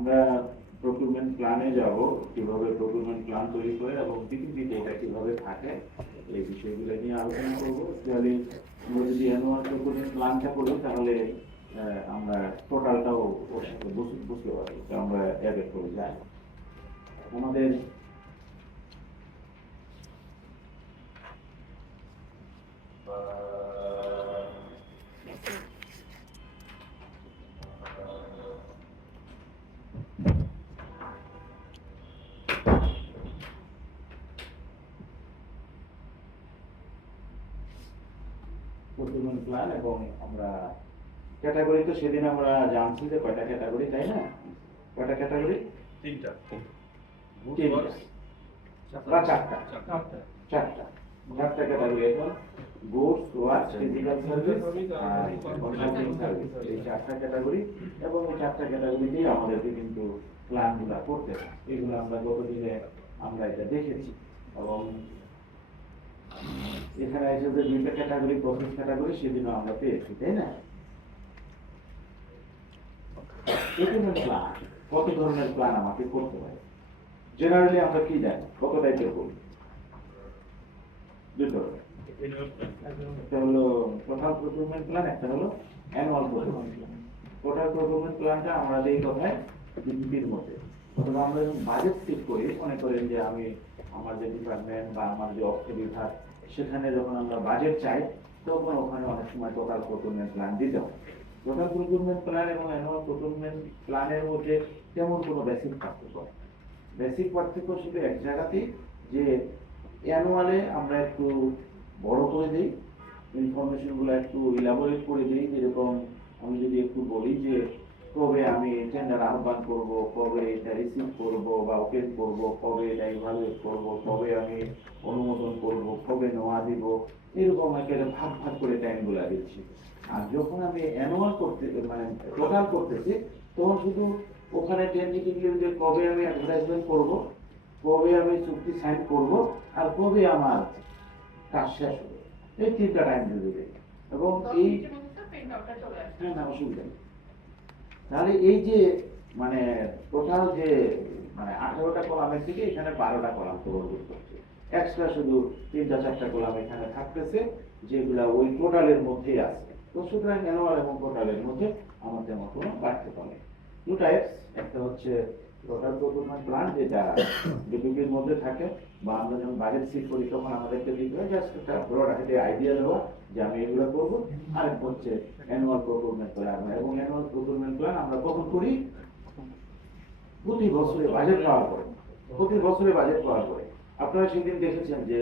আমরা প্রকিউরমেন্ট প্ল্যানে যাব, কিভাবে প্রকিউরমেন্ট প্ল্যান তৈরি করে এবং পিপিপিতে এটা কিভাবে থাকে এই বিষয়গুলো নিয়ে আলোচনা করবো। অ্যাকচুয়ালি আমরা যদি অ্যানুয়াল প্রকিউরমেন্ট প্ল্যানটা করি তাহলে আমরা টোটালটাও ওর সাথে বুঝতে পারবো, আমরা অ্যাড করে যাই। আমাদের প্রকিউরমেন্ট প্ল্যান এবং আমরা ক্যাটাগরি, তো সেদিন আমরা জানছি যে কয়টা ক্যাটাগরি, তাই না? কয়টা ক্যাটাগরি? তিনটা বা চারটা ক্যাটাগরি। এখন গুডস, ওয়ার্কস, ফিজিক্যাল সার্ভিস আর কনসাল্টিং সার্ভিস, এই চারটা ক্যাটাগরি। এবং এই চারটা ক্যাটাগরিতেই আমাদেরকে কিন্তু প্ল্যানগুলো করতে হয়। এগুলো আমরা গতদিনে আমরা এটা দেখেছি। এবং এখানে এসে যে দুইটা ক্যাটাগরি, প্রসেস ক্যাটাগরি, সেদিনও আমরা পেয়েছি, তাই না? প্ল্যান, কত ধরনের প্ল্যান আমাকে করতে হয়? জেনারেলি আমরা কি জানি, কত টাইপের করি? দুই ধরনের। একটা হলো টোটাল প্রকিউরমেন্ট প্ল্যান, একটা হলো annual procurement plan. Total procurement প্ল্যানটা আমরা দেই কোথায়? ডিপিপির মধ্যে। অথবা আমরা যখন বাজেট ঠিক করি, মনে করেন যে আমি আমার যে ডিপার্টমেন্ট বা আমার যে অর্থ বিভাগ, সেখানে যখন আমরা বাজেট চাই, তখন ওখানে অনেক সময় টোটাল প্রকিউরমেন্ট প্ল্যান দিতে হয়। টোটাল প্রকিউরমেন্ট প্ল্যান এবং অ্যানুয়াল প্রকিউরমেন্ট প্ল্যানের মধ্যে তেমন কোনো বেসিক পার্থক্য হয়। বেসিক পার্থক্য শুধু এক জায়গাতেই, যে অ্যানুয়ালে আমরা একটু বড় করে দিই, ইনফরমেশনগুলো একটু ইলাবোরেট করে দিই। যেরকম আমি যদি একটু বলি যে কবে আমি টেন্ডার আহ্বান করব, কবে এটা রিসিভ করব বা ওপেন করব, কবে এটা ইভালুয়েট করব, কবে আমি অনুমোদন করব, কবে নেওয়া দিব, এরকম একেবারে ভাগ ভাগ করে টাইমগুলো দিচ্ছি। আর যখন আমি অ্যানুয়াল করতে মানে টোটাল করতেছি, তখন শুধু ওখানে টেন্ডিটিভলি যে কবে আমি অ্যাডভার্টাইজমেন্ট করব, কবে আমি চুক্তি সাইন করব, আর কবে আমার কাজ শেষ হবে, এই তিনটা টাইম দিয়ে দেবে। এবং এই না অসুবিধা নেই। তাহলে এই যে মানে টোটাল যে মানে 18টা কলামের থেকে এখানে 12টা কলাম প্রবর্তন করছে, এক্সট্রা শুধু 3-4টা কলাম এখানে থাকতেছে, যেগুলা ওই টোটালের মধ্যেই আছে। তো সুতরাং অ্যানুয়াল এবং টোটালের মধ্যে আমার তেমন কোনো পার্থক্য নেই। টু টাইপস, একটা হচ্ছে টোটাল প্রকিউরমেন্ট প্ল্যান, যেটা ডিপিপির মধ্যে থাকে, বা আমরা যখন বাজেট সিট করি তখন আমাদেরকে দিতে হয় জাস্ট একটা ব্রড আইডিয়া দেওয়া যে আমি এগুলো করবো। আরেকটা হচ্ছে অ্যানুয়াল প্রকিউরমেন্ট প্ল্যান, এবং অ্যানুয়াল প্রকিউরমেন্ট প্ল্যান আমরা কখন করি? প্রতি বছরে বাজেট পাওয়ার পরে। প্রতি বছরে বাজেট পাওয়ার পরে আপনারা সেদিন দেখেছেন যে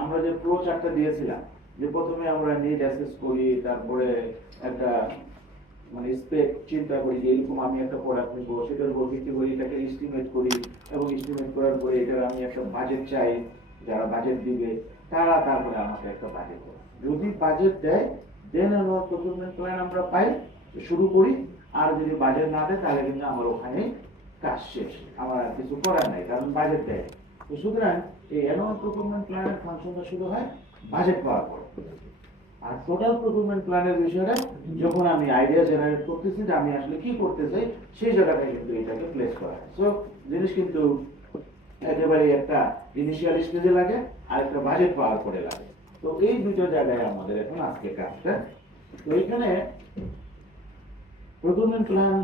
আমরা যে ফ্লো চার্টটা দিয়েছিলাম, যে প্রথমে আমরা নিড অ্যাসেস করি, তারপরে একটা মানে স্পেক চিন্তা করি যে এরকম আমি একটা প্রোডাক্ট নিব, সেটার উপর ভিত্তি করে এটাকে এস্টিমেট করি, এবং এস্টিমেট করার পরে এটার আমি একটা বাজেট চাই, যারা বাজেট দিবে তারা তারপরে আমাকে একটা বাজেট দেয়। যদি বাজেট দেয় দেন আমরা প্রকিউরমেন্ট প্ল্যান আমরা পাই, শুরু করি। আর যদি বাজেট না দেয় তাহলে কিন্তু আমার ওখানে কাজ শেষ, আমার আর কিছু করার নাই, কারণ বাজেট দেয়। তো সুতরাং এই অ্যানুয়াল প্রকিউরমেন্ট প্ল্যানের ফাংশনটা শুরু হয় বাজেট পাওয়ার পর। আর টোটাল প্রকিউরমেন্ট প্ল্যানের বিষয়টা যখন আমি আইডিয়া জেনারেট করতেছি যে আমি আসলে কি করতে চাই, সেই জায়গাটায় কিন্তু এটাকে প্লেস করা হয়। সো জিনিস কিন্তু একেবারে একটা ইনিশিয়াল স্টেজে লাগে আর একটা বাজেট পাওয়ার পরে লাগে। তো এই দুটো জায়গায় আমাদের এখন আজকে কাজটা। তো এখানে প্রকিউরমেন্ট প্ল্যান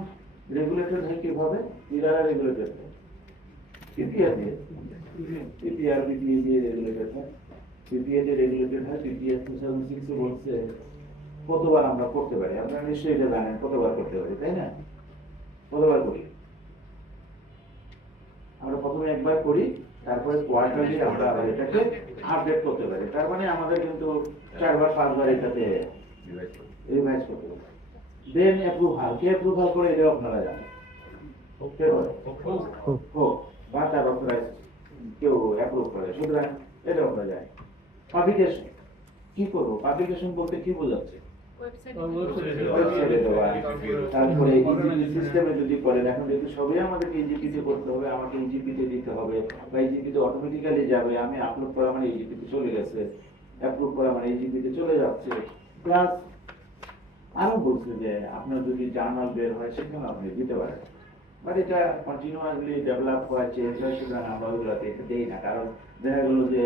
রেগুলেটেড হয় কিভাবে? এরা রেগুলেটেড হয় পিপিআর দিয়ে, পিপিআর বিপিএ দিয়ে রেগুলেটেড হয়। পিপিএ দিয়ে রেগুলেটেড হয়। পিপিএ 2006 বলছে কতবার আমরা করতে পারি, আপনারা নিশ্চয়ই এটা জানেন কতবার করতে পারি, তাই না? কতবার করি আমরা? প্রথমে একবার করি, তারপরে কোয়ার্টারলি আমরা আবার এটাকে আপডেট করতে পারি। তার মানে আমাদের কিন্তু 4-5বার এটাতে রিভাইজ করতে পারি। দেন অ্যাপ্রুভাল, কে অ্যাপ্রুভাল করে এটা আপনারা জানেন, বা তার অথরাইজ কেউ অ্যাপ্রুভ করে, সুতরাং এটা আমরা জানি। পাবলিকেশন কি করবো? পাবলিকেশন বলতে কি বোঝাচ্ছে? ওয়েবসাইটে দেওয়া, তারপরে সিস্টেমে যদি করেন, এখন যেহেতু সবই আমাদেরকে ইজিপিতে করতে হবে, আমাকে ইজিপিতে দিতে হবে, বা ইজিপিতে অটোমেটিক্যালি যাবে, আমি আপলোড করা মানে ইজিপিতে চলে গেছে, অ্যাপ্রুভ করা মানে ইজিপিতে চলে যাচ্ছে। প্লাস আরো বলছে যে আপনার যদি জার্নাল বের হয় সেখানে আপনি দিতে পারেন। বাট এটা কন্টিনিউয়াসলি ডেভেলপ হয়, চেঞ্জ হয়, সুতরাং আমরা ওইগুলোতে এটা দিই না। কারণ দেখা গেলো যে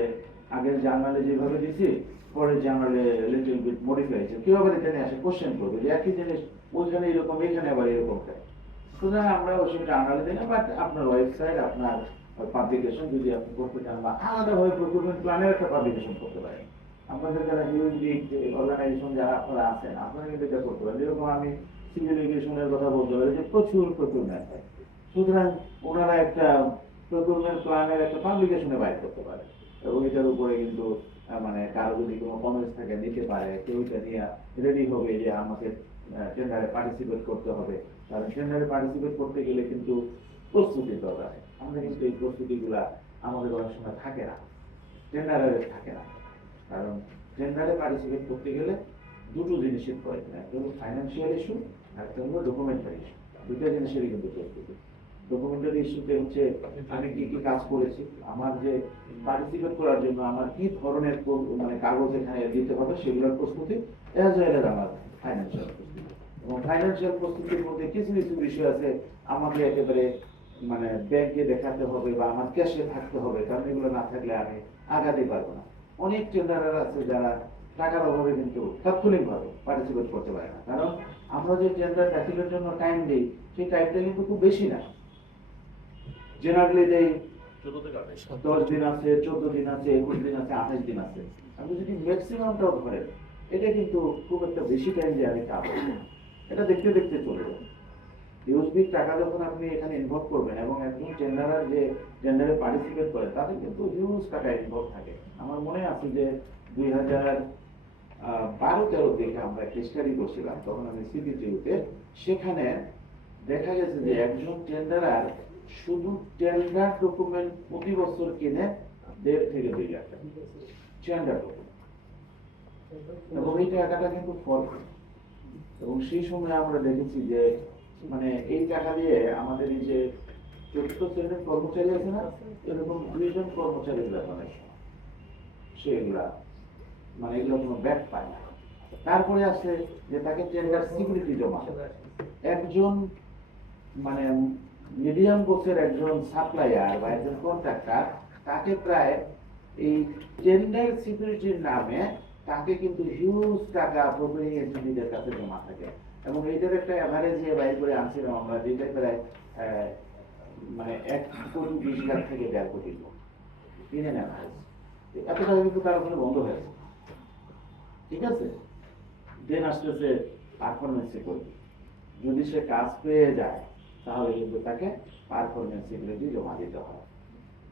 আগের জার্নালে যেভাবে দিছি পরের জার্নালে লিটল বিট মডিফাই হয়েছে, কেউ আবার এখানে আসে কোশ্চেন করবে যে একই জিনিস ওইখানে এরকম এখানে আবার এরকম হয়। সুতরাং আমরা ওইসব জার্নালে দিই না। বাট আপনার ওয়েবসাইট, আপনার পাবলিকেশন যদি আপনি করতে চান বা আলাদাভাবে প্রকুরমেন্ট প্ল্যানের একটা পাবলিকেশন করতে পারেন, আপনাদের যারা হিউজ অর্গানাইজেশন যারা আপনারা আছেন আপনারা কিন্তু এটা করতে পারেন। যেরকম আমি সিভিল এভিয়েশনের কথা বলতে পারি যে প্রচুর প্রকুরমেন্ট হয়, সুতরাং ওনারা একটা প্রকুরমেন্ট প্ল্যানের একটা পাবলিকেশনে বাইর করতে পারে এবং এটার উপরে কিন্তু মানে কারো যদি কোনো কমেন্টস থাকে নিতে পারে, কেউ এটা নিয়ে রেডি হবে যে আমাকে টেন্ডারে পার্টিসিপেট করতে হবে। কারণ টেন্ডারে পার্টিসিপেট করতে গেলে কিন্তু প্রস্তুতি দরকার। আমরা কিন্তু এই প্রস্তুতিগুলা আমাদের অনেক সময় থাকে না, টেন্ডারে থাকে না। কারণ টেন্ডারে পার্টিসিপেট করতে গেলে দুটো জিনিসের প্রয়োজন, একটা হলো ফাইন্যান্সিয়াল ইস্যু, একটা হলো ডকুমেন্টারি ইস্যু। দুইটা জিনিসেরই কিন্তু প্রস্তুতি। ডকুমেন্টারি ইস্যুতে হচ্ছে আমি কি কি কাজ করেছি, আমার যে পার্টিসিপেট করার জন্য আমার কি ধরনের মানে কাগজ এখানে দিতে হবে সেগুলোর প্রস্তুতি, অ্যাজ ওয়েল এজ আমার ফাইন্যান্সিয়াল প্রস্তুতি। এবং ফাইন্যান্সিয়াল প্রস্তুতির মধ্যে কিছু কিছু বিষয় আছে আমাকে একেবারে মানে ব্যাংকে দেখাতে হবে বা আমার ক্যাশে থাকতে হবে, কারণ এগুলো না থাকলে আমি আগাতে পারবো না। অনেক টেন্ডারার আছে যারা টাকার অভাবে কিন্তু তাৎক্ষণিকভাবে পার্টিসিপেট করতে পারে না, কারণ আমরা যে টেন্ডার দাখিলের জন্য টাইম দিই সেই টাইমটা কিন্তু খুব বেশি না। জেনারেলি দেই 10 দিন আছে, 14 দিন আছে, 21 দিন আছে, 28 দিন আছে। আপনি যদি ম্যাক্সিমামটাও ধরেন এটা কিন্তু খুব একটা বেশি টাইম দিয়ে আমি পাবো, এটা দেখতে দেখতে চলে যাবে। ইউএসবির টাকা যখন আপনি এখানে ইনভলভ করবেন এবং একজন টেন্ডারার যে টেন্ডারে পার্টিসিপেট করে তাদের কিন্তু হিউজ টাকা ইনভলভ থাকে। আমার মনে আছে যে 2012-13 দিকে আমরা একটা স্টাডি করছিলাম, তখন আমি সিপিটিউতে, সেখানে দেখা গেছে যে একজন টেন্ডারার শুধু টেন্ডার ডকুমেন্ট প্রতি বছর কিনে 1.5 থেকে 2 লাখ টাকা টেন্ডার ডকুমেন্ট, এবং এই টাকাটা কিন্তু ফল। এবং সেই সময় আমরা দেখেছি যে মানে এই টাকা দিয়ে আমাদের এই যে 4th শ্রেণীর কর্মচারী আছে না, এরকম 2 জন কর্মচারী মানে সেগুলা মানে এগুলো কোনো ব্যাক পায় না। তারপরে আছে যে তাকে টেন্ডার সিকিউরিটি জমা, একজন মানে মিডিয়াম কোচের একজন সাপ্লায়ার বা একজন কন্ট্রাক্টর তাকে প্রায় এই টেন্ডার সিকিউরিটির নামে তাকে কিন্তু হিউজ টাকা প্রোগ্রামিং এজেন্টদের কাছে জমা থাকে। এবং এইটার একটা অ্যাভারেজ বাইর করে আনছিলাম আমরা, যেটা প্রায় মানে 1,20,00,000 থেকে 1.5 কোটি কিনে নেওয়া হয়েছে। এত টাকা কিন্তু তার ওখানে বন্ধ হয়েছে, ঠিক আছে। দেন আসতেছে পারফরমেন্স সিকিউরিটি, যদি সে কাজ পেয়ে যায় তাহলে কিন্তু তাকে পারফরমেন্স সিকিউরিটি জমা দিতে হয়।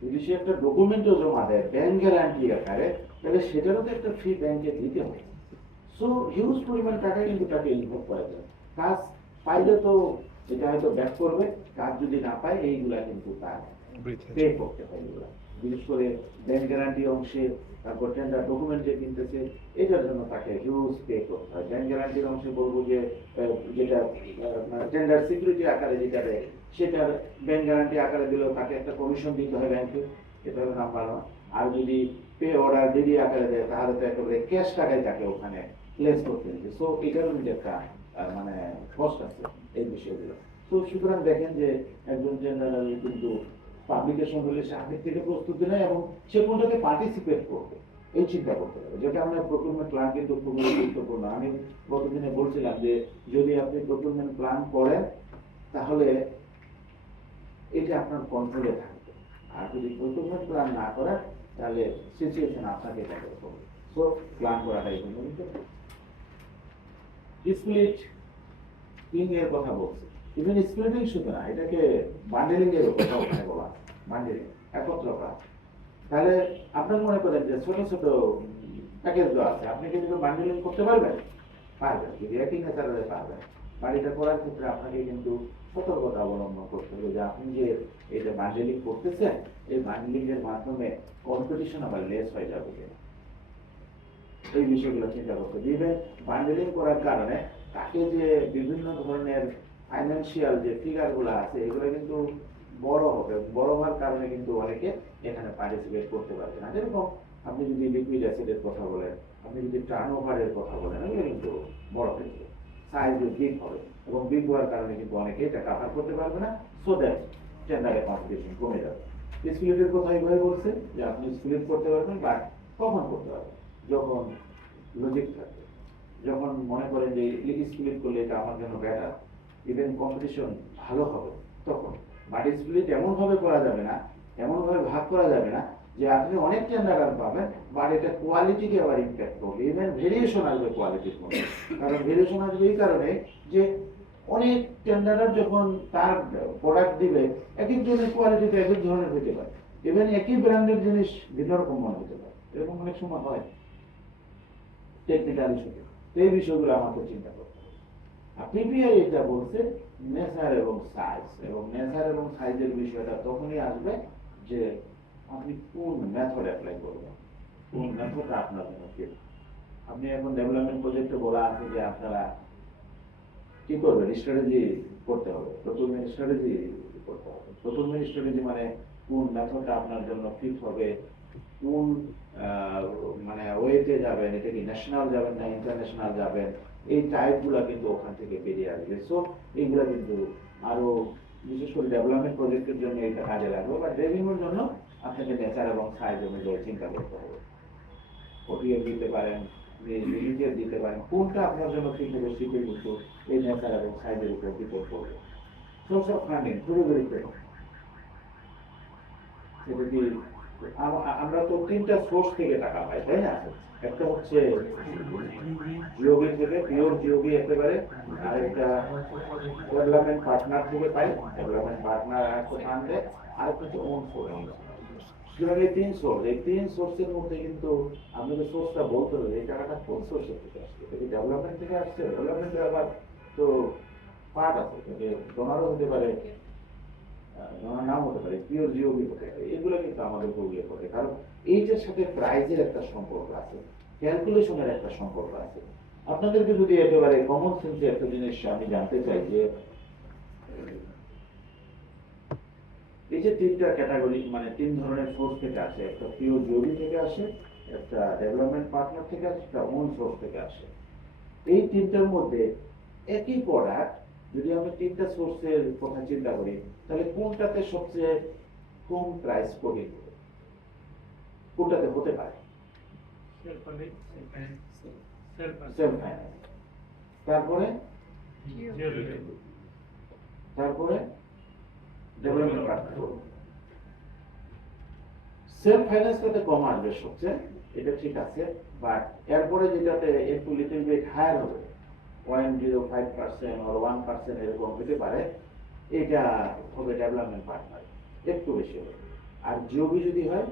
যদি সে একটা ডকুমেন্টও জমা দেয় ব্যাংক গ্যারান্টি আকারে, তাহলে সেটারও তো একটা ফি ব্যাংকে দিতে হবে। সো হিউজ পরিমাণ টাকা কিন্তু তাকে ইনভলভ করা যায়। কাজ পাইলে তো এটা হয়তো ব্যাক করবে, কাজ যদি না পায় এইগুলা কিন্তু তার পে করতে হয়। এগুলা বিশেষ করে ব্যাংক গ্যারান্টি অংশে, তারপর টেন্ডার ডকুমেন্ট যে কিনতেছে এটার জন্য তাকে হিউজ পে করতে হয়। ব্যাংক গ্যারান্টির অংশে বলবো যে যেটা টেন্ডার সিকিউরিটি আকারে যেটা দেয় সেটার ব্যাংক গ্যারান্টি আকারে দিলেও তাকে একটা কমিশন দিতে হয় ব্যাংকে, এটা হলো নাম্বার 1। আর যদি পে অর্ডার ডিডি আকারে দেয় তাহলে তো একেবারে ক্যাশ টাকায় তাকে ওখানে প্লেস করতে হবে। সো এটার মধ্যে একটা মানে কষ্ট আছে এই বিষয়গুলো। তো সুতরাং দেখেন যে একজন জেনারেল কিন্তু পাবলিকেশন হলে সে আগের থেকে প্রস্তুতি নেয় এবং সে কোনটাতে পার্টিসিপেট করবে এই চিন্তা করতে হবে, যেটা আমরা প্রকুরমেন্ট প্ল্যান কিন্তু খুবই গুরুত্বপূর্ণ। আমি গতদিনে বলছিলাম যে যদি আপনি প্রকুরমেন্ট প্ল্যান করেন তাহলে এটা আপনার কন্ট্রোলে থাকবে, আর যদি প্রকুরমেন্ট প্ল্যান না করেন তাহলে সিচুয়েশন আপনাকে ট্যাকেল করবে। সো প্ল্যান করাটাই কিন্তু স্প্লিট এর কথা বলছি, ইভেন স্প্লিটিং শুধু না, এটাকে বান্ডেলিং এর কথা ওখানে বলা, বান্ডেলিং একত্র করা। তাহলে আপনার মনে করেন যে ছোট ছোট প্যাকেজ দেওয়া আছে, আপনি কিন্তু বান্ডেলিং করতে পারবেন, পারবেন, যদি একই নেচারে পারবেন। বাড়িটা করার ক্ষেত্রে আপনাকে কিন্তু সতর্কতা অবলম্বন করতে হবে যে আপনি যে এটা বান্ডেলিং করতেছেন এই বান্ডেলিং এর মাধ্যমে কম্পিটিশন আবার লেস হয়ে যাবে কিনা, এই বিষয়গুলো চিন্তা করতে দিবে। বান্ডেলিং করার কারণে তাকে যে বিভিন্ন ধরনের ফাইন্যান্সিয়াল যে ফিগারগুলো আছে এগুলো কিন্তু বড় হবে, বড় হওয়ার কারণে কিন্তু অনেকে এখানে পার্টিসিপেট করতে পারবে না। যেরকম আপনি যদি লিকুইড অ্যাসেটের কথা বলেন, আপনি যদি টার্নওভারের কথা বলেন, এগুলো কিন্তু বড় হয়ে যাবে। সাইজও বিগ হবে, এবং বিগ হওয়ার কারণে কিন্তু অনেকে এটা কাভার করতে পারবে না, সো দ্যাট টেন্ডারে কম্পিটিশন কমে যাবে। স্প্লিটের কথা এইভাবে বলছে যে আপনি স্প্লিট করতে পারবেন, বাট কখন করতে পারবেন? যখন লজিক থাকবে, যখন মনে করেন যে স্প্লিট করলে এটা আমার জন্য বেটার, ইভেন কম্পিটিশন ভালো হবে, তখন। বাট স্প্লিট এমনভাবে করা যাবে না, এমনভাবে ভাগ করা যাবে না যে আপনি অনেক টেন্ডার পাবেন, বাট এটা কোয়ালিটিকে আবার ইম্প্যাক্ট করবে, ইভেন ভেরিয়েশন আসবে কোয়ালিটির মধ্যে। কারণ ভেরিয়েশন আসবে এই কারণে যে অনেক টেন্ডারার যখন তার প্রোডাক্ট দিবে, এক একজনের কোয়ালিটিতে এক এক ধরনের হতে পারে, ইভেন একই ব্র্যান্ডের জিনিস ভিন্ন রকম মনে হতে পারে, এরকম অনেক সময় হয় টেকনিক্যাল ইস্যুতে। এই বিষয়গুলো আমাকে চিন্তা করতে হবে। আর পিপিআই এটা বলছে নেচার এবং সাইজ, এবং নেচার এবং সাইজের বিষয়টা তখনই আসবে যে আপনি কোন মেথড অ্যাপ্লাই করবেন, কোন মেথডটা আপনার জন্য ঠিক। আপনি এখন ডেভেলপমেন্ট প্রজেক্টে বলা আছে যে আপনারা কি করবেন, স্ট্র্যাটেজি করতে হবে, প্রথমে স্ট্র্যাটেজি করতে হবে। প্রথমে স্ট্র্যাটেজি মানে কোন মেথডটা আপনার জন্য ফিট হবে, কোন মানে ওয়েতে যাবেন, এটা কি ন্যাশনাল যাবেন না ইন্টারন্যাশনাল যাবেন, এই টাইপগুলো কিন্তু ওখান থেকে বেরিয়ে আসবে। সো এইগুলো কিন্তু আরো বিশেষ করে ডেভেলপমেন্ট প্রজেক্টের জন্য এটা কাজে লাগবে, বা রেভিনিউর জন্য আপনাকে নেচার এবং সাইজ অনুযায়ী চিন্তা করতে হবে। ওটিএম দিতে পারেন, রিলিজিয়াস দিতে পারেন, কোনটা আপনার জন্য ঠিক হবে সেটাই কিন্তু এই নেচার এবং সাইজের উপর ডিপেন্ড করবে। সোর্স অফ ফান্ডিং খুবই গুরুত্বপূর্ণ। সেটা কি আমরা তো তিনটা সোর্স থেকে টাকা পাই, তাই না? একটা হচ্ছে জিওবি থেকে, পিওর জিওবি একেবারে, আরেকটা ডেভেলপমেন্ট পার্টনার থেকে পাই, ডেভেলপমেন্ট পার্টনার আরেকটা ফান্ড দেয়, আরেকটা হচ্ছে ওন সোর্স। সুতরাং এই তিন সোর্সের মধ্যে কিন্তু আপনাদের সোর্সটা বলতে হবে এই টাকাটা কোন সোর্সের থেকে আসছে। এটা কি ডেভেলপমেন্ট থেকে আসছে? ডেভেলপমেন্টের আবার তো পার্ট আছে, ডোনারও হতে পারে, নাম হতে পারে, পিওর জিওবি হতে পারে, এগুলো কিন্তু আমাদের উল্লেখ করে। কারণ এইটার সাথে প্রাইজের একটা সম্পর্ক আছে, ক্যালকুলেশনের একটা সম্পর্ক আছে। আপনাদেরকে যদি একেবারে কমন সেন্সে একটা জিনিস আমি জানতে চাই যে এই যে তিনটা ক্যাটাগরি, মানে তিন ধরনের সোর্স থেকে আসে, একটা পিওর জিওবি থেকে আসে, একটা ডেভেলপমেন্ট পার্টনার থেকে আসে, একটা ওন সোর্স থেকে আসে। এই তিনটার মধ্যে একই প্রোডাক্ট যদি আমরা তিনটা সোর্সের কথা চিন্তা করি, তাহলে কোনটাতে সবচেয়ে কম প্রাইস পড়ে, কোনটাতে হতে পারে? Self finance. তারপরে ডেভেলপমেন্ট পার্টনার। সেলফ ফাইন্যান্সটাতে কম আসবে সবচেয়ে, এটা ঠিক আছে, বাট এরপরে যেটাতে একটু লিটল বিট হায়ার হবে, 0.05% or 1% এরকম হতে পারে, এটা হবে ডেভেলপমেন্ট পার্টনার, একটু বেশি হবে। আর জিওবি যদি হয়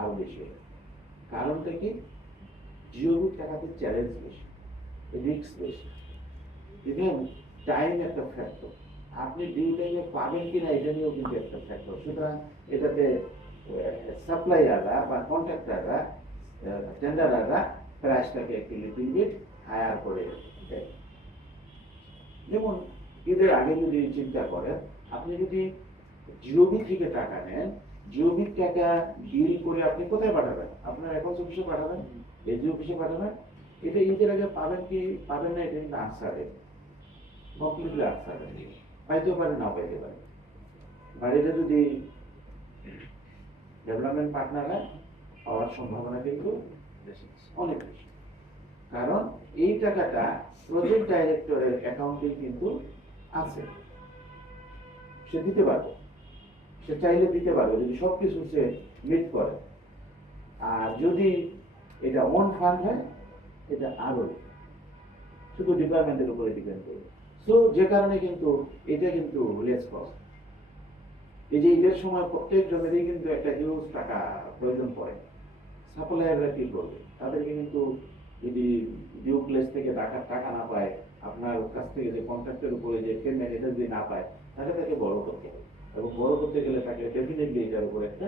আরো বেশি হবে। কারণটা কি? জিওবি টাকাতে চ্যালেঞ্জ বেশি, রিস্ক বেশি, ইভেন টাইম একটা ফ্যাক্টর, আপনি ডিউ টাইমে পাবেন কিনা এটা নিয়েও কিন্তু একটা ফ্যাক্টর। সুতরাং এটাতে সাপ্লাইয়াররা বা কন্ট্রাক্টাররা, টেন্ডাররা প্রাইসটাকে একটু লিটল বিট হায়ার করে দেয়। যেমন ঈদের আগে যদি চিন্তা করেন, আপনি যদি জিওবি থেকে টাকা নেন, জিওবির টাকা বিল করে আপনি কোথায় পাঠাবেন? আপনার অ্যাকাউন্ট অফিসে পাঠাবেন, এজি অফিসে পাঠাবেন। এটা ঈদের আগে পাবেন কি পাবেন না, এটা কিন্তু আনসারে, কমপ্লিটলি আনসারে, পাইতেও পারে না পাইতে পারে। আর এটা যদি ডেভেলপমেন্ট পার্টনার হয়, পাওয়ার সম্ভাবনা কিন্তু অনেক বেশি। কারণ এই টাকাটা প্রজেক্ট ডাইরেক্টরের অ্যাকাউন্টে কিন্তু আছে, সে দিতে পারবে, সে চাইলে দিতে পারবে যদি সবকিছু সে মিট করে। আর যদি এটা ওন ফান্ড হয়, এটা আরো শুধু ডিপার্টমেন্টের উপরে ডিপেন্ড করবে। সো যে কারণে কিন্তু এটা কিন্তু লেস কস্ট। এই যে ঈদের সময় প্রত্যেক জনেরই কিন্তু একটা হিউজ টাকা প্রয়োজন পড়ে, সাপ্লায়াররা কি করবে? তাদেরকে কিন্তু যদি ডিউ প্লেস থেকে টাকা না পায়, আপনার কাছ থেকে যে কন্ট্রাক্টের উপরে যে পেমেন্ট এটা যদি না পায়, তাহলে তাকে বড় করতে হবে, এবং বড় করতে গেলে তাকে ডেফিনেটলি এটার উপর একটা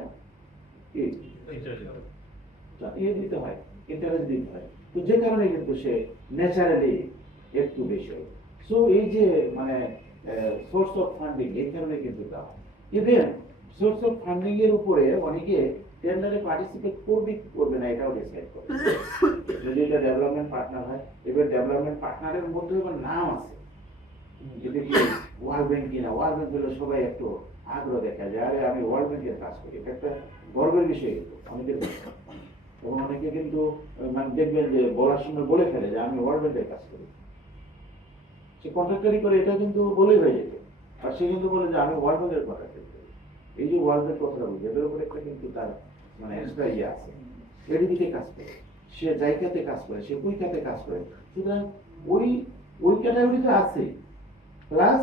দিতে হয়, ইন্টারেস্ট দিতে হয়। তো যে কারণে কিন্তু সে ন্যাচারালি একটু বেশি হয়। সো এই যে মানে সোর্স অফ ফান্ডিং, এই কারণে কিন্তু ইভেন সোর্স অফ ফান্ডিং এর উপরে অনেকে টেন্ডারে পার্টিসিপেট করবে কি করবে না এটাও ডিসাইড করে। যদি এটা ডেভেলপমেন্ট পার্টনার হয়, এবার ডেভেলপমেন্ট পার্টনারের মধ্যে এবার নাম আছে, যদি কি ওয়ার্ল্ড ব্যাংক কিনা, ওয়ার্ল্ড ব্যাংক হলে সবাই একটু আগ্রহ দেখা যায়, আরে আমি ওয়ার্ল্ড ব্যাংকের কাজ করি, এটা একটা গর্বের বিষয় কিন্তু অনেকের কাছে। এবং অনেকে কিন্তু মানে দেখবেন যে বলার সময় বলে ফেলে যে আমি ওয়ার্ল্ড ব্যাংকের কাজ করি, সে কন্ট্রাক্টারি করে এটা কিন্তু বলেই হয়ে যেত, আর সে কিন্তু বলে যে আমি ওয়ার্ল্ড ব্যাংকের কন্ট্রাক্টারি করি। এই যে ওয়ার্ল্ড ব্যাংক কথাটা বলছি, এদের উপরে একটা কিন্তু তার মানে এক্সট্রা ইয়ে আছে, এদিকে কাজ করে, সে জায়গাতে কাজ করে, সে ওই খাতে কাজ করে। সুতরাং ওই ওই ক্যাটাগরিতে আছে, প্লাস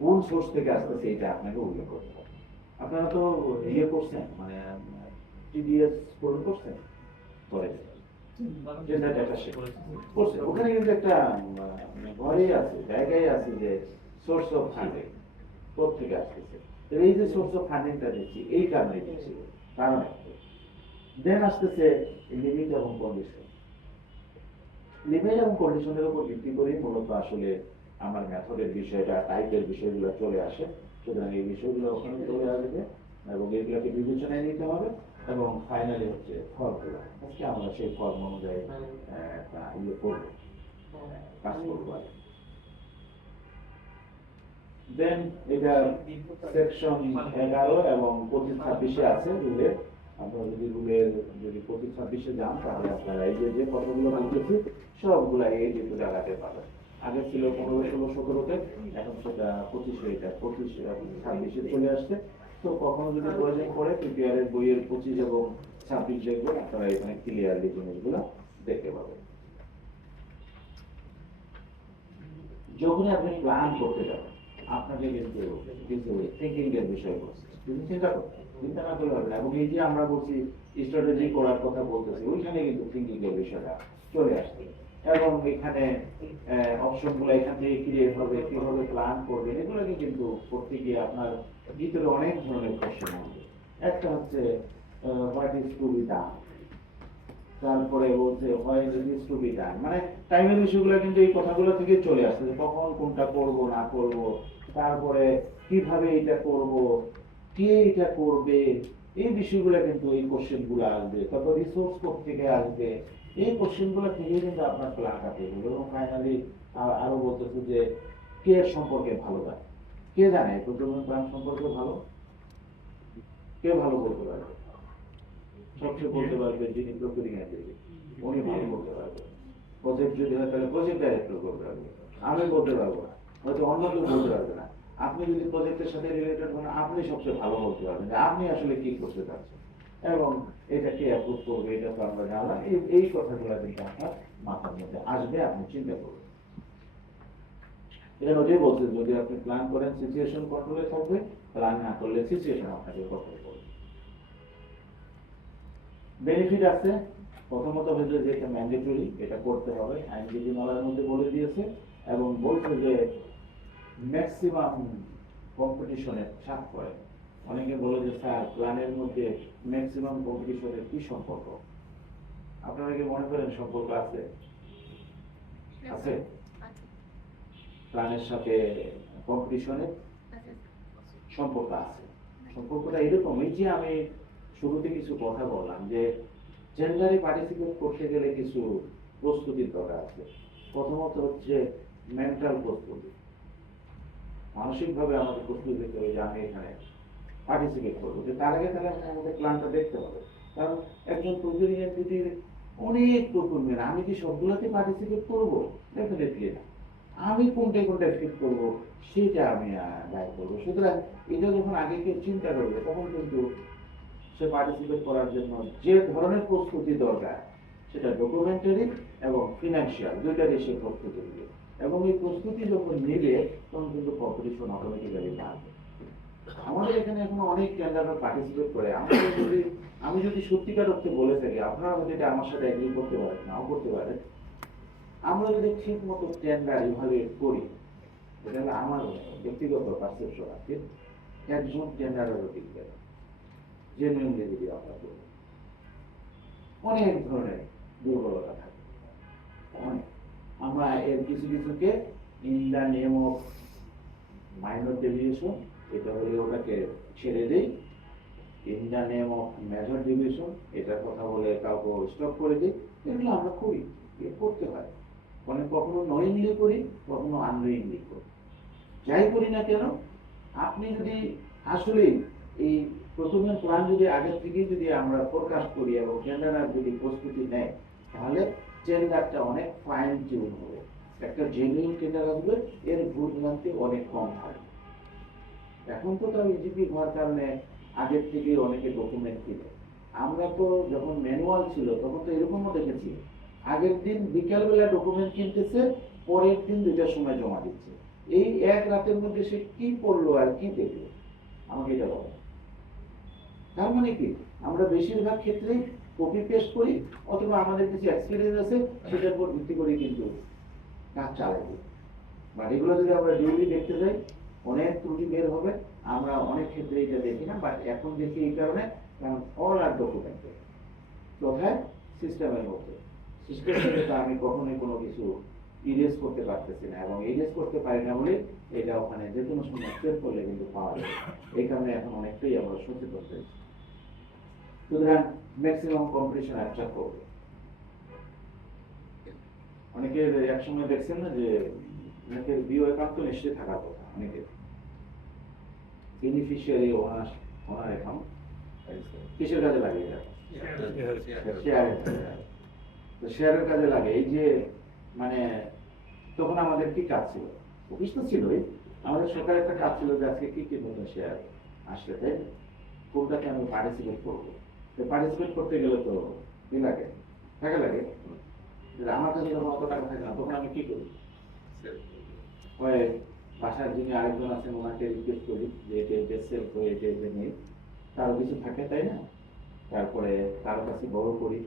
কোন সোর্স থেকে আসতেছে এটা আপনাকে উল্লেখ করতে হবে। আপনারা তো ইয়ে করছেন মানে টিডিএস পূরণ করছেন পরে জেন্ডার ডেটা শেপ করছেন, ওখানে কিন্তু একটা ঘরেই আছে, জায়গায় আছে যে সোর্স অফ ফান্ডিং কোথেকে আসতেছে। এই যে সোর্স অফ ফান্ডিংটা দিচ্ছি এই কারণে দিচ্ছি, কারণ দেন আসতেছে লিমিট এবং কন্ডিশন। লিমিট এবং কন্ডিশনের উপর ভিত্তি করেই মূলত আসলে আমার মেথডের বিষয়টা, টাইপের বিষয়গুলো চলে আসে। সুতরাং এই বিষয়গুলো ওখানে চলে আসবে এবং এগুলোকে বিবেচনায় নিতে হবে। এবং ফাইনালি হচ্ছে ফর্মগুলো, আজকে আমরা সেই ফর্ম অনুযায়ী একটা ইয়ে করবো, কাজ করবো আর দেন এটা সেকশন 11 এবং 25-26 আছে রুলের। আপনারা যদি রুলের যদি 25-26 যান তাহলে আপনারা এই যে যে কথাগুলো বলতেছি সবগুলা এই দুটো জায়গাতে পাবেন। আগে ছিল 15, 16, 17-তে, এখন সেটা 25-এ, এটা 25-26-এ চলে আসছে। তো কখনো যদি প্রয়োজন পড়ে পিপিআর বইয়ের 25 এবং 26 যেগুলো আপনারা এখানে ক্লিয়ারলি জিনিসগুলো দেখতে পাবেন। যখনই আপনি প্ল্যান করতে যাবেন আপনাকে কিন্তু কিছু থিঙ্কিং এর বিষয় বলছে, কিন্তু চিন্তা না করলে হবে না। এবং এই যে আমরা বলছি স্ট্র্যাটেজি করার কথা বলতেছি, ওইখানে কিন্তু থিঙ্কিং এর বিষয়টা চলে আসছে। এবং এখানে অপশন গুলো এখান থেকে ক্রিয়েট হবে, কিভাবে প্ল্যান করবেন, এগুলোকে কিন্তু করতে গিয়ে আপনার ভিতরে অনেক ধরনের কোশ্চেন হবে। একটা হচ্ছে what is to be done, তারপরে বলছে হয় রিলিজ টু বি ডান, মানে টাইমের বিষয়গুলো কিন্তু এই কথাগুলো থেকে চলে আসছে যে কখন কোনটা করব না করব, তারপরে কিভাবে এটা করব, কে এটা করবে, এই বিষয়গুলো কিন্তু এই কোশ্চেনগুলো আসবে। তারপর রিসোর্স থেকে আসবে, এই কোশ্চেনগুলো থেকে কিন্তু আপনার প্ল্যানটা তৈরি হবে। এবং ফাইনালি আরো বলতেছে যে কে সম্পর্কে ভালো জানে, কে জানে প্রজন্মের প্ল্যান সম্পর্কে ভালো, কে ভালো বলতে পারবে, সবচেয়ে বলতে পারবে যিনি প্রকৃতি দেবে, উনি ভালো বলতে পারবে। প্রজেক্ট যদি হয় তাহলে প্রজেক্ট ডাইরেক্টর বলতে পারবে, আমি বলতে পারবো না, হয়তো অন্য কেউ বলতে পারবে না। আপনি যদি প্রজেক্টের সাথে রিলেটেড হন আপনি সবচেয়ে ভালো বলতে পারবেন যে আপনি আসলে কি করতে চাচ্ছেন এবং এটা কে অ্যাপ্রুভ করবে, এটা তো আমরা জানলাম। এই কথাগুলো কিন্তু আপনার মাথার মধ্যে আসবে, আপনি চিন্তা করবেন। এটা ওটাই বলছে যদি আপনি প্ল্যান করেন সিচুয়েশন কন্ট্রোলে থাকবে, প্ল্যান না করলে সিচুয়েশন আপনাকে কন্ট্রোল করবে। বেনিফিট আছে, প্রথমত হচ্ছে যে এটা ম্যান্ডেটরি, এটা করতে হবে, আইনবিধিমালার মধ্যে বলে দিয়েছে। এবং বলছে যে ম্যাক্সিমাম কম্পিটিশনের সাত করে। অনেকে বলে যে স্যার প্ল্যানের মধ্যে ম্যাক্সিমাম কম্পিটিশনের কি সম্পর্ক? আপনারা কি মনে করেন সম্পর্ক আছে? আছে প্ল্যানের সাথে কম্পিটিশনের সম্পর্ক আছে। সম্পর্কটা এরকম, এই যে আমি শুরুতে কিছু কথা বললাম যে জেন্ডারে পার্টিসিপেট করতে গেলে কিছু প্রস্তুতির দরকার আছে। প্রথমত হচ্ছে মেন্টাল প্রস্তুতি, মানসিকভাবে আমাদের প্রস্তুতি দিতে হবে যে আমি এখানে পার্টিসিপেট করবো। যে তার আগে তাহলে আমাদের প্ল্যানটা দেখতে হবে, কারণ একজন প্রতিনিধি এন্টিটির অনেক প্রকল্পের, আমি কি সবগুলোতে পার্টিসিপেট করবো? ডেফিনেটলি না। আমি কোনটায় ফিট করবো সেটা আমি গাইড করবো। সুতরাং এটা যখন আগে কেউ চিন্তা করবে তখন কিন্তু সে পার্টিসিপেট করার জন্য যে ধরনের প্রস্তুতি দরকার সেটা ডকুমেন্টারি এবং ফিনান্সিয়াল দুইটারই সে প্রস্তুতি নেবে। এবং এই প্রস্তুতি যখন নেবে তখন কিন্তু কম্পিটিশন অটোমেটিক্যালি বাড়বে। আমাদের এখানে এখন অনেক টেন্ডাররা পার্টিসিপেট করে। আমি যদি সত্যিকার অর্থে বলে থাকি, আপনারা হয়তো এটা আমার সাথে এগ্রি করতে পারেন, নাও করতে পারেন। আমরা যদি ঠিক মতো টেন্ডার ইভালুয়েট করি, এটা হলো আমার ব্যক্তিগত পারসেপশন আছে, একজন টেন্ডারেরও টিকবে না। জেনুইনলি যদি আমরা করি, অনেক ধরনের দুর্বলতা থাকে, অনেক। আমরা এর কিছু কিছুকে in the name of minor deviation, এটা হলে ওটাকে ছেড়ে দেই। In the name of major deviation, এটার কথা বলে কাউকে স্টপ করে দিই। এগুলো আমরা করি, করতে হয়, মানে কখনো নোয়িংলি করি, কখনো আননোয়িংলি করি। যাই করি না কেন, আপনি যদি আসলে এই প্রথমে প্ল্যান যদি আগের থেকে যদি আমরা ফোরকাস্ট করি এবং টেন্ডার যদি প্রস্তুতি নেয়, তাহলে টেন্ডারটা অনেক ফাইন টিউন হবে, একটা জেনুইন টেন্ডার আসবে, এর ভুলভ্রান্তি অনেক কম হয়। এখন তো তাও ইজিপি হওয়ার কারণে আগের থেকে অনেকে ডকুমেন্ট কিনে। আমরা তো যখন ম্যানুয়াল ছিল তখন তো এরকমও দেখেছি, আগের দিন বিকালবেলা ডকুমেন্ট কিনতেছে, পরের দিন 2টার সময় জমা দিচ্ছে। এই এক রাতের মধ্যে সে কি পড়লো আর কি দেখলো, আমাকে এটা বলো। তার মানে কি, আমরা বেশিরভাগ ক্ষেত্রেই কপি পেস্ট করি, অথবা আমাদের কিছু এক্সপিরিয়েন্স আছে সেটার উপর ভিত্তি করে কিন্তু কাজ চালাই দিই। বা এগুলো যদি আমরা ডিউলি দেখতে যাই, অনেক ত্রুটি বের হবে। আমরা অনেক ক্ষেত্রে এটা দেখি না, বাট এখন দেখি এই কারণে, কারণ অল আর ডকুমেন্টে কোথায় সিস্টেমের মধ্যে। সিস্টেম থেকে তো আমি কখনোই কোনো কিছু ইরেজ করতে পারতেছি না, এবং ইরেজ করতে পারি না বলে এটা ওখানে যে কোনো সময় সেভ করলে কিন্তু পাওয়া যায়। এই কারণে এখন অনেকটাই আমরা সচেতন হয়েছি। সুতরাং ম্যাক্সিমাম কম্পিটিশন একটা করবে। অনেকের একসময় দেখছেন না যে অনেকের বিও অ্যাকাউন্ট তো নিশ্চয়ই থাকার কথা, অনেকের বেনিফিশিয়ারি ওনার অ্যাকাউন্ট কিসের কাজে লাগে? এটা শেয়ারের কাজে লাগে। তো শেয়ারের কাজে লাগে। এই যে মানে তখন আমাদের কি কাজ ছিল, অফিস তো ছিলই, আমাদের সরকার একটা কাজ ছিল যে আজকে কি কি নতুন শেয়ার আসলে, তাই কোনটাকে আমি পার্টিসিপেট করবো। তো পার্টিসিপেট করতে গেলে তো কি লাগে, টাকা লাগে। আমার কাছে যখন অত টাকা থাকে না, তখন আমি কি করি, ওই বাসার যিনি আরেকজন আছেন ওনাকে রিকোয়েস্ট করি যে এটা সেল করে এটা নেই, তারও কিছু থাকে তাই না। তারপরে কারো কাছে বড় করি,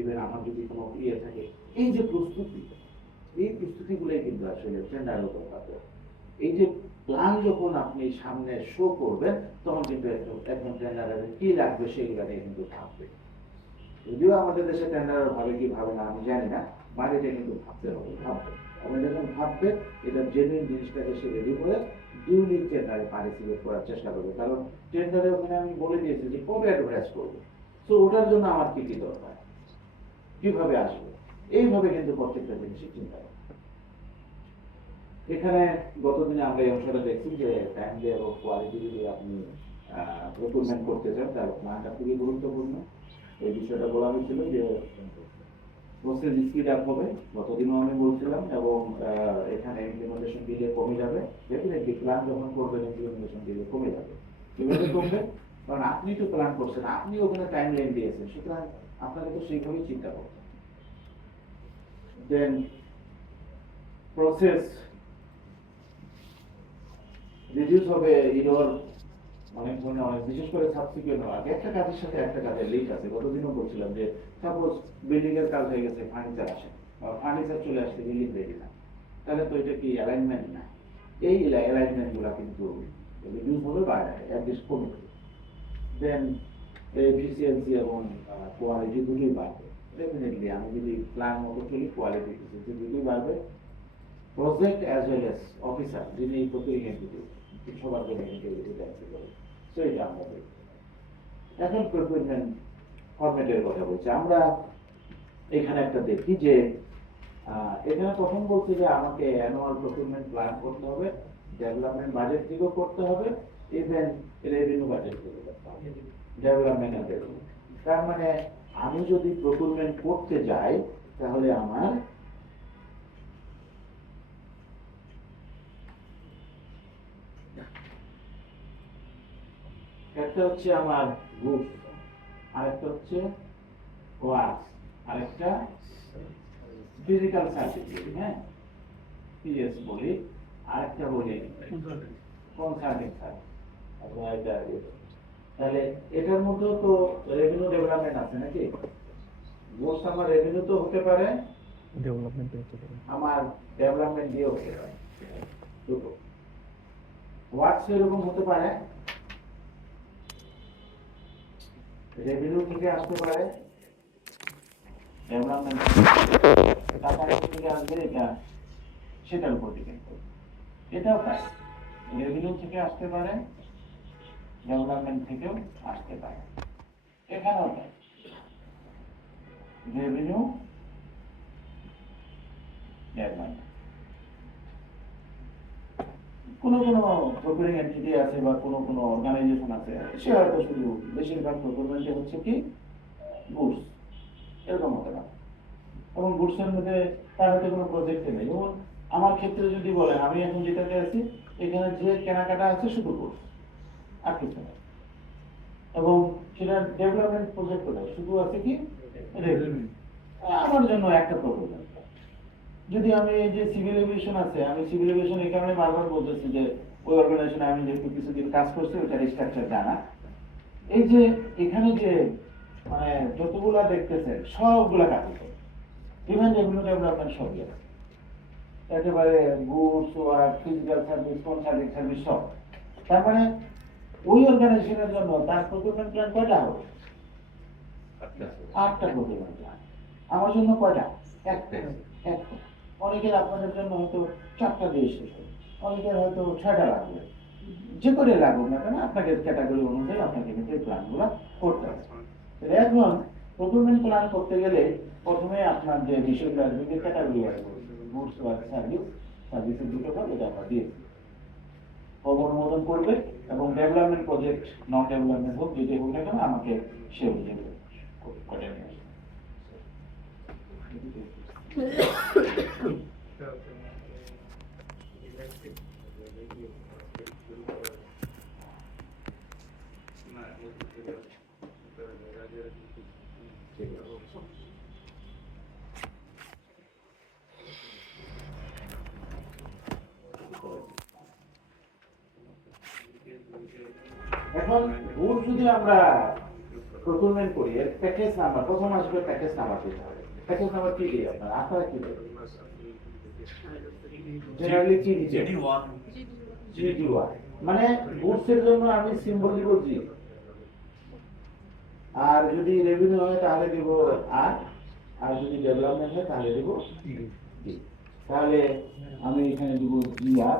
ইভেন আমার যদি কোনো ইয়ে থাকে। এই যে প্রস্তুতি, এই প্রস্তুতিগুলোই কিন্তু আসলে টেন্ডারের উপর থাকে। এই যে প্ল্যান যখন আপনি সামনে শো করবেন, তখন কিন্তু একজন টেন্ডারের কি লাগবে সেগুলো নিয়ে কিন্তু ভাববে। যদিও আমাদের দেশে টেন্ডার ভাবে কি ভাবে না আমি জানি না, বাইরেটা কিন্তু ভাবতে হবে, ভাববে। আপনি যখন ভাববে, এটা জেনুইন জিনিসটাকে সে রেডি করে ডিউলি টেন্ডারে পার্টিসিপেট করার চেষ্টা করবে। কারণ টেন্ডারে ওখানে আমি বলে দিয়েছি যে কবে অ্যাডভার্টাইজ করবো, তো ওটার জন্য আমার কি কি দরকার, কিভাবে আসবে, এইভাবে কিন্তু প্রত্যেকটা জিনিসই চিন্তা করবে। এখানে গতদিনে আমরা এই অংশটা দেখছি যে টাইমলি এবং কোয়ালিটি যদি আপনি রিক্রুটমেন্ট করতে চান, তাহলে প্ল্যানটা খুবই গুরুত্বপূর্ণ। এই বিষয়টা বলা হয়েছিল যে প্রসেস স্পিড আপ হবে, গতদিনও আমি বলছিলাম, এবং এখানে ইমপ্লিমেন্টেশন পিরিয়ড কমে যাবে। ডেফিনেটলি প্ল্যান যখন করবেন ইমপ্লিমেন্টেশন পিরিয়ড কমে যাবে। কিভাবে কমবে? কারণ আপনি তো প্ল্যান করছেন, আপনি ওখানে টাইম লাইন দিয়েছেন, সুতরাং আপনাকে তো সেইভাবেই চিন্তা করতে। দেন প্রসেস রিডিউস হবে, ইরর অনেক ধরনের, অনেক বিশেষ করে সাবসিকুয়েন্ট আগে একটা কাজের সাথে একটা কাজের লিঙ্ক আছে। গতদিনও বলছিলাম যে সাপোজ বিল্ডিং এর কাজ হয়ে গেছে, ফার্নিচার আসে, ফার্নিচার চলে আসছে, বিল্ডিং রেডি না, তাহলে তো এটা কি অ্যালাইনমেন্ট না। এই অ্যালাইনমেন্ট গুলা কিন্তু রিডিউস হবে বা অ্যাটলিস্ট কমে যাবে। দেন এফিসিয়েন্সি এবং কোয়ালিটি দুটোই বাড়বে। ডেফিনেটলি আমি যদি প্ল্যান মতো চলি, কোয়ালিটি এফিসিয়েন্সি দুটোই বাড়বে। Project as well as officer যিনি এই প্রতিনিধি সবার জন্য সো এটা আমরা দেখি। এখন প্রকুরমেন্ট ফরম্যাটের কথা বলছি আমরা। এখানে একটা দেখি যে এখানে প্রথম বলছে যে আমাকে অ্যানুয়াল প্রকুরমেন্ট প্ল্যান করতে হবে, ডেভেলপমেন্ট বাজেট থেকেও করতে হবে, ইভেন রেভিনিউ বাজেট থেকেও করতে হবে, ডেভেলপমেন্ট এন্ড রেভিনিউ। তার মানে আমি যদি প্রকুরমেন্ট করতে যাই, তাহলে আমার একটা হচ্ছে আমার গুডস, আরেকটা হচ্ছে ওয়ার্কস, আরেকটা ফিজিক্যাল সার্টিফিকেট, হ্যাঁ পিএস বলি, আরেকটা বলি কনসাল্টিং সার্ভিস। তাহলে এটার মধ্যেও তো রেভিনিউ ডেভেলপমেন্ট আছে নাকি? গুডস আমার রেভিনিউ তো হতে পারে, ডেভেলপমেন্ট হতে পারে, আমার ডেভেলপমেন্ট দিয়েও হতে পারে দুটো। ওয়ার্কস এরকম হতে পারে, রেভিনিউ থেকে আসতে পারে, ডেভেলপমেন্ট টাকা থেকে আসবে, এটা সেটার উপর ডিপেন্ড করবে। এটাও তাই, রেভিনিউ থেকে আসতে পারে, ডেভেলপমেন্ট থেকেও আসতে পারে। এখানেও তাই, রেভিনিউ, ডেভেলপমেন্ট। কোনো প্রকুরিং এন্টিটি আছে বা কোনো অর্গানাইজেশন আছে, সে হয়তো শুধু বেশিরভাগ প্রকুরমেন্টে হচ্ছে কি গুডস, এরকম হতে পারে। এবং গুডসের মধ্যে তার হয়তো কোনো প্রজেক্টে নেই। যেমন আমার ক্ষেত্রে যদি বলেন, আমি এখন যেটাতে আছি, এখানে যে কেনাকাটা আছে শুধু গুডস, আর কিছু নেই। এবং সেটা ডেভেলপমেন্ট প্রজেক্ট নেই, শুধু আছে কি রেভিনিউ। আমার জন্য একটা প্রবলেম। যদি আমি এই যে সিভিল এভিয়েশন আছে, আমি সিভিল এভিয়েশন এই কারণে বারবার বলতেছি যে ওই অর্গানাইজেশনে আমি যেহেতু কিছুদিন কাজ করছি, ওইটা স্ট্রাকচার জানা। এই যে এখানে যে মানে যতগুলা দেখতেছেন সবগুলা কাজ, ইভেন রেভিনিউ ডেভেলপমেন্ট সবই আছে, একেবারে goods work, physical service, consulting service সব। তার মানে ওই অর্গানাইজেশনের জন্য তার প্রকুরমেন্ট প্ল্যান কয়টা হবে? 8টা প্রকুরমেন্ট প্ল্যান। আমার জন্য কয়টা? একটা। অনেকের আপনাদের জন্য হয়তো 4টা দিয়ে শেষ হবে, অনেকের হয়তো 6টা লাগবে। যে করে লাগুক না কেন, আপনাকে ক্যাটাগরি অনুযায়ী আপনাকে কিন্তু এই প্ল্যানগুলো করতে হবে। এখন প্রকুরমেন্ট প্ল্যান করতে গেলে প্রথমে আপনার যে বিষয়গুলো আসবে, যে ক্যাটাগরি আসবে, গুডস ওয়ার্ক সার্ভিস, সার্ভিসের দুটো ভাগ, এটা আমরা দিয়েছি। অনুমোদন করবে এবং ডেভেলপমেন্ট প্রজেক্ট, নন ডেভেলপমেন্ট হোক, যেটি হোক না কেন, আমাকে সে অনুযায়ী করে নিয়ে আসবে। এখন গুড যদি আমরা প্রকুরমেন্ট করি, এর প্যাকেজ নাম্বার প্রথম আসবে, প্যাকেজ নাম্বার দিতে হবে। প্যাকেজ নাম্বার কি দিই আপনারা কি দেবেন? জেনারেলি কি দিতে? GD1। মানে গুডস এর জন্য আমি সিম্বল দিব G, আর যদি রেভিনিউ হয় তাহলে দিব R, আর যদি ডেভেলপমেন্ট হয় তাহলে দিব D। তাহলে আমি এখানে দিব GR,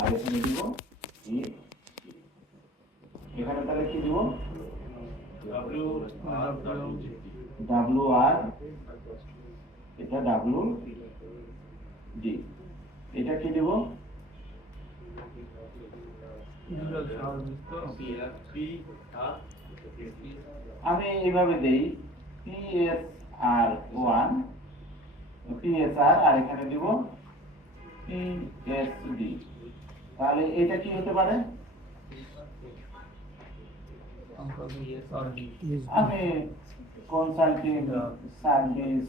আর এখানে দিব E। এখানে তাহলে কি দিব? WR, এটা WD, এটা কি দিব? আমি এইভাবে দেই PSR1, PSR, আর এখানে দিব PSD। তাহলে এটা কি হতে পারে? আমি কনসাল্টিং সার্ভিস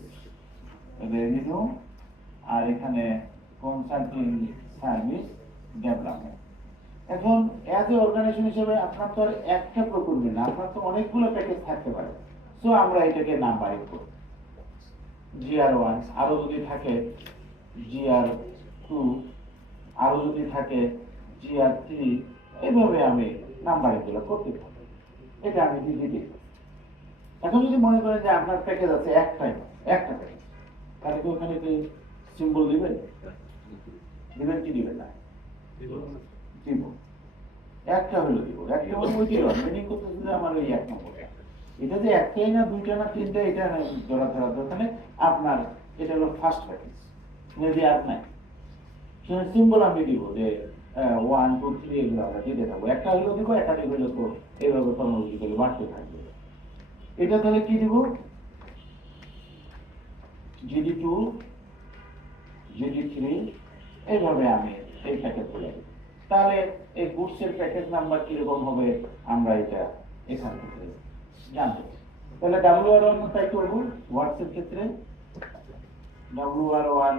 রেভিনিউ, আর এখানে কনসাল্টিং সার্ভিস ডেভেলপমেন্ট। এখন এজ এ অর্গানাইজেশন হিসেবে আপনার তো আর একটা প্রকুরমেন্ট না, আপনার তো অনেকগুলো প্যাকেজ থাকতে পারে। সো আমরা এটাকে নাম্বারিং করি, GR1, আরো যদি থাকে GR2, আরো যদি থাকে GR3, এইভাবে আমি নাম্বারিং গুলো করতে পারি। এটা আমি দিদি। এখন যদি মনে করেন যে আপনার প্যাকেজ আছে একটা প্যাকেজ, তাহলে কি ওখানে কি সিম্বল দিবেন? কি দিবেন না? দিব। একটা হলো দিব, একটা হলো ওই দিব। মিনিং করতেছে যে আমার ওই 1 নম্বর। এটা যে একটাই না, দুইটা না, তিনটা, এটা ধরা দরকার নেই। আপনার এটা হলো ফার্স্ট প্যাকেজ, যদি আর নাই সেখানে সিম্বল আমি দিব যে 1 2 3 এগুলো আমরা দিতে থাকবো। একটা হলো দিব, একটা হলো তো এইভাবে ক্রনোলজিক্যালি বাড়তে থাকবে। এটা তাহলে কি দিব? GD2, GD3, এইভাবে আমি এই প্যাকেজ গুলো। তাহলে এই গুডস এর প্যাকেজ নাম্বার কিরকম হবে আমরা এটা এখান থেকে জানতে পারি। তাহলে WR1 তাই করবো, ওয়ার্কস এর ক্ষেত্রে WR1